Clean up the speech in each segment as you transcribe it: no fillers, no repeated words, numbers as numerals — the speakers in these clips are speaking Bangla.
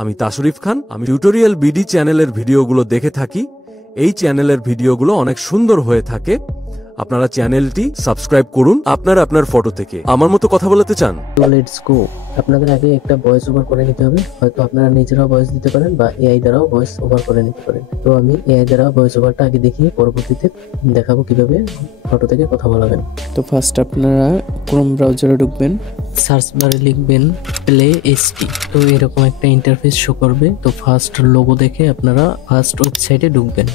আমি তাশরিফ খান। আমি টিউটোরিয়াল বিডি চ্যানেলের ভিডিওগুলো দেখে থাকি। এই চ্যানেলের ভিডিওগুলো অনেক সুন্দর হয়ে থাকে। আপনারা চ্যানেলটি সাবস্ক্রাইব করুন। আপনারা আপনার ফটো থেকে আমার মতো কথা বলতে চান? Let's go. আপনাদের আগে একটা ভয়েস ওভার করে নিতে হবে। হয়তো আপনারা নিজেরাও ভয়েস দিতে পারেন বা এআই দ্বারাও ভয়েস ওভার করে নিতে পারেন। তো আমি এআই দ্বারা ভয়েস ওভারটা আগে দেখিয়ে পরবর্তীতে দেখাবো কিভাবে ফটো থেকে কথা বলাবেন। তো ফার্স্ট আপনারা ক্রোম ব্রাউজারে ঢুকবেন, সার্চ বারে লিখবেন প্লে এসটি। তো এরকম একটা ইন্টারফেস শো করবে। তো ফার্স্ট লোগো দেখে আপনারা ফার্স্ট ওয়েবসাইটে ঢুকবেন,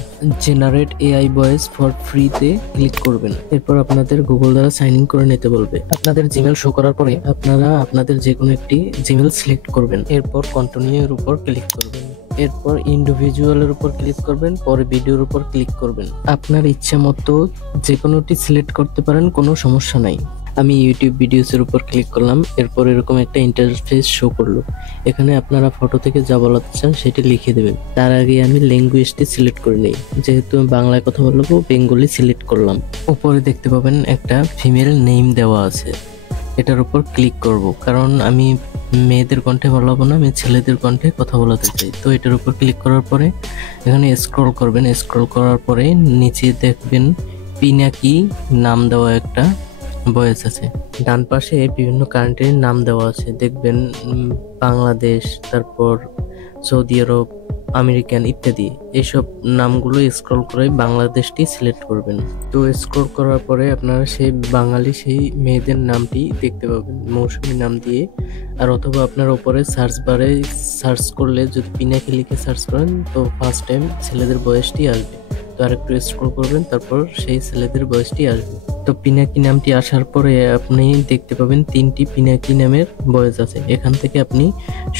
জেনারেট এআই ভয়েস ফর ফ্রিতে ক্লিক করবেন। এরপর আপনাদের গুগল দ্বারা সাইন ইন করে নিতে বলবে। আপনাদের জিমেল শো করার পরে আপনারা আপনাদের যে কোনো একটি জিমেল সিলেক্ট করবেন। এরপর কন্টিনিউ এর উপর ক্লিক করবেন। এরপর ইন্ডিভিজুয়ালের উপর ক্লিক করবেন, পরে ভিডিওর উপর ক্লিক করবেন। আপনার ইচ্ছা মতো যে কোনোটি সিলেক্ট করতে পারেন, কোনো সমস্যা নাই। আমি ইউটিউব ভিডিওসের উপর ক্লিক করলাম। এরপর এরকম একটা ইন্টারফেস শো করলো। এখানে আপনারা ফটো থেকে যা বলাতে চান সেটি লিখে দেবেন। তার আগে আমি ল্যাঙ্গুয়েজটি সিলেক্ট করে নিই। যেহেতু আমি বাংলায় কথা বলবো, বেঙ্গলি সিলেক্ট করলাম। উপরে দেখতে পাবেন একটা ফিমেল নেম দেওয়া আছে। এটার উপর ক্লিক করব, কারণ আমি মেয়েদের কণ্ঠে বলাবো না, আমি ছেলেদের কণ্ঠে কথা বলাতে চাই। তো এটার উপর ক্লিক করার পরে এখানে স্ক্রল করবেন। স্ক্রল করার পরে নিচে দেখবেন পিনাকি নাম দেওয়া একটা ভয়েস আছে। ডান পাশে বিভিন্ন কান্ট্রির নাম দেওয়া আছে, দেখবেন বাংলাদেশ, তারপর সৌদি আরব, আমেরিকান ইত্যাদি। এইসব নামগুলো স্ক্রল করে বাংলাদেশটি সিলেক্ট করবেন। তো স্ক্রল করার পরে আপনারা সেই বাঙালি সেই মেয়েদের নামটি দেখতে পাবেন মৌসুমী নাম দিয়ে। আর অথবা আপনার উপরে সার্চ বারে সার্চ করলে যদি পিনাকি লিখে সার্চ করেন তো ফার্স্ট টাইম ছেলেদের বয়সটি আসবে। তো আরেকটু স্ক্রল করবেন, তারপর সেই ছেলেদের বয়সটি আসবে। তো পিনাকি নামটি আসার পরে আপনি দেখতে পাবেন 3টি পিনাকি নামের ভয়েস আছে। এখান থেকে আপনি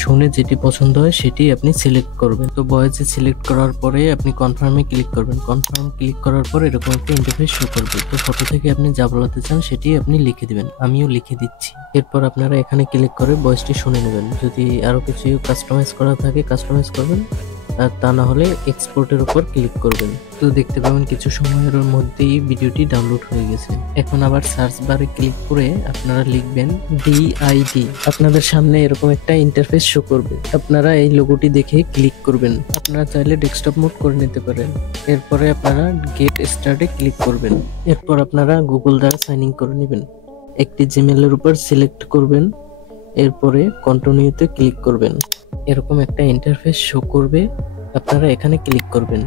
শুনে যেটি পছন্দ হয় সেটি আপনি সিলেক্ট করবেন। তো ভয়েসে সিলেক্ট করার পরে আপনি কনফার্মে ক্লিক করবেন। কনফার্ম ক্লিক করার পর এরকম একটা ইন্টারফেস শো করবে। তো ফটো থেকে আপনি যা বলাতে চান সেটি আপনি লিখে দিবেন। আমিও লিখে দিচ্ছি। এরপর আপনারা এখানে ক্লিক করে ভয়েসটি শুনে নেবেন। যদি আরো কিছু কাস্টমাইজ করা থাকে কাস্টমাইজ করবেন, আর তা না হলে এক্সপোর্টের উপর ক্লিক করবেন। তো দেখতে পাবেন কিছু সময়ের মধ্যেই ভিডিওটি ডাউনলোড হয়ে গেছে। এখন আবার সার্চ বারে ক্লিক করে আপনারা লিখবেন ডিআইডি। আপনাদের সামনে এরকম একটা ইন্টারফেস শো করবে। আপনারা এই লোগোটি দেখে ক্লিক করবেন। আপনারা চাইলে ডেস্কটপ মোড করে নিতে পারেন। এরপরে আপনারা গেট স্টার্টে ক্লিক করবেন। এরপর আপনারা গুগল দ্বারা সাইন ইন করে নেবেন। একটি জিমেলের উপর সিলেক্ট করবেন। এরপরে কন্টিনিউতে ক্লিক করবেন। এরকম একটা ইন্টারফেস শো করবে। আপনারা এখানে ক্লিক করবেন,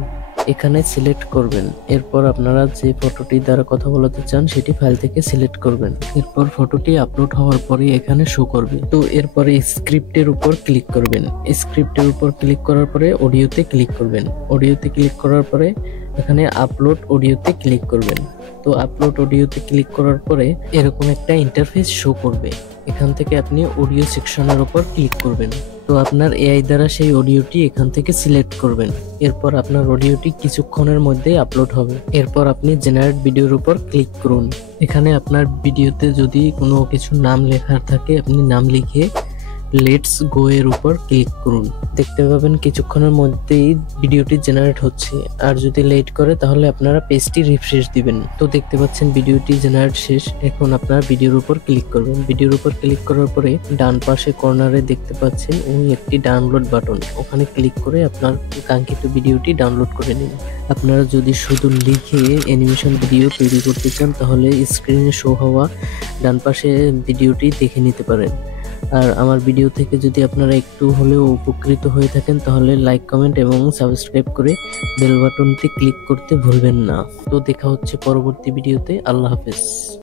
এখানে সিলেক্ট করবেন। এরপর আপনারা যে ফটোটি দ্বারা কথা বলাতে চান সেটি ফাইল থেকে সিলেক্ট করবেন। এরপর ফটোটি আপলোড হওয়ার পরে এখানে শো করবে। তো এরপরে স্ক্রিপ্টের উপর ক্লিক করবেন। স্ক্রিপ্টের উপর ক্লিক করার পরে অডিওতে ক্লিক করবেন। অডিওতে ক্লিক করার পরে এখানে আপলোড অডিওতে ক্লিক করবেন। তো আপলোড অডিওতে ক্লিক করার পরে এরকম একটা ইন্টারফেস শো করবে। এখান থেকে আপনি অডিও সেকশনের উপর ক্লিক করবেন। তো আপনার এআই দ্বারা সেই অডিওটি এখান থেকে সিলেক্ট করবেন। এরপর আপনার অডিওটি কিছুক্ষণের মধ্যে আপলোড হবে। এরপর আপনি জেনারেট ভিডিওর উপর ক্লিক করুন। এখানে আপনার ভিডিওতে যদি কোনো কিছু নাম লেখার থাকে আপনি নাম লিখে লেটস গো এর উপর ক্লিক করুন। দেখতে পাবেন কিছুক্ষণের মধ্যেই ভিডিওটি জেনারেট হচ্ছে। আর যদি লেট করে তাহলে আপনারা পেজটি রিফ্রেশ দিবেন। তো দেখতে পাচ্ছেন ভিডিওটি জেনারেট শেষ। এখন আপনারা ভিডিওর উপর ক্লিক করবেন। ভিডিওর উপর ক্লিক করার পরে ডান পাশে কর্নারে দেখতে পাচ্ছেন একটি ডাউনলোড বাটন। ওখানে ক্লিক করে আপনার কাঙ্ক্ষিত ভিডিওটি ডাউনলোড করে নিন। আপনারা যদি শুধু লিখে অ্যানিমেশন ভিডিও তৈরি করতে চান তাহলে স্ক্রিনে শো হওয়া ডান পাশে ভিডিওটি দেখে নিতে পারেন। আর আমার ভিডিও থেকে যদি আপনারা একটু হলেও উপকৃত হয়ে থাকেন তাহলে লাইক, কমেন্ট এবং সাবস্ক্রাইব করে বেল বাটনটি ক্লিক করতে ভুলবেন না। তো দেখা হচ্ছে পরবর্তী ভিডিওতে। আল্লাহ হাফেজ।